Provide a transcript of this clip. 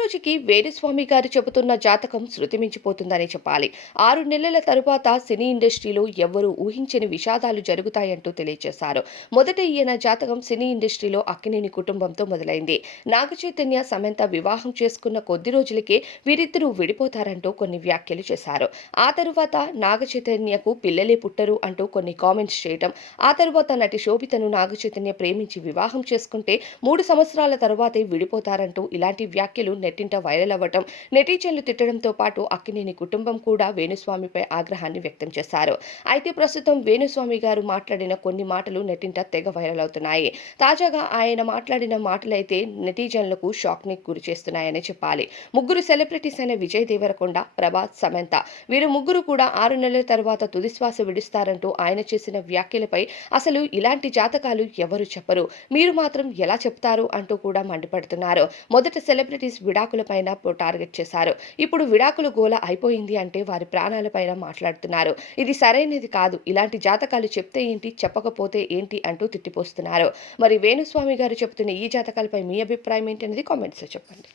రోజుకి వేణుస్వామి గారు చెబుతున్న జాతకం శృతిమించిపోతుందని చెప్పాలి. ఆరు నెలల తరువాత సినీ ఇండస్ట్రీలో ఎవ్వరూ ఊహించని విషాదాలు జరుగుతాయంటూ తెలియజేశారు. మొదట ఈయన జాతకం సినీ ఇండస్ట్రీలో అక్కినేని కుటుంబంతో మొదలైంది. నాగచైతన్య సమంత వివాహం చేసుకున్న కొద్ది రోజులకే వీరిద్దరూ విడిపోతారంటూ కొన్ని వ్యాఖ్యలు చేశారు. ఆ తరువాత నాగచైతన్యకు పిల్లలే పుట్టరు అంటూ కొన్ని కామెంట్స్ చేయటం ఆ తరువాత నటి శోభితను నాగచైతన్య ప్రేమించి వివాహం చేసుకుంటే మూడు సంవత్సరాల తరువాతే విడిపోతారంటూ ఇలాంటి వ్యాఖ్యలు నెట్టింట వైరల్ అవ్వటం నెటిజన్లు తిట్టడంతో పాటు అక్కినేని కుటుంబం కూడా వేణుస్వామిపై ఆగ్రహాన్ని వ్యక్తం చేశారు. అయితే ప్రస్తుతం వేణుస్వామి గారు మాట్లాడిన కొన్ని మాటలు నెట్టింట తెగ వైరల్ అవుతున్నాయి. తాజాగా ఆయన మాట్లాడిన మాటలైతే నెటిజన్లకు షాక్ని గురి చేస్తున్నాయని చెప్పాలి. ముగ్గురు సెలబ్రిటీస్ అయిన విజయ్ దేవరకొండ ప్రభాస్ సమంత. వీరు ముగ్గురు కూడా ఆరు నెలల తర్వాత తుదిశ్వాస విడుస్తారంటూ ఆయన చేసిన వ్యాఖ్యలపై అసలు ఇలాంటి జాతకాలు ఎవరు చెప్పరు. మీరు మాత్రం ఎలా చెప్తారు అంటూ కూడా మండిపడుతున్నారు. మొదట సెలబ్రిటీస్ విడాకులపైన టార్గెట్ చేశారు. ఇప్పుడు విడాకుల గోల అయిపోయింది అంటే వారి ప్రాణాలపైన మాట్లాడుతున్నారు. ఇది సరైనది కాదు. ఇలాంటి జాతకాలు చెప్తే ఏంటి? చెప్పకపోతే ఏంటి? అంటూ తిట్టిపోస్తున్నారు. మరి వేణుస్వామి గారు చెప్తున్న ఈ జాతకాలపై మీ అభిప్రాయం ఏంటి అనేది కామెంట్స్లో చెప్పండి.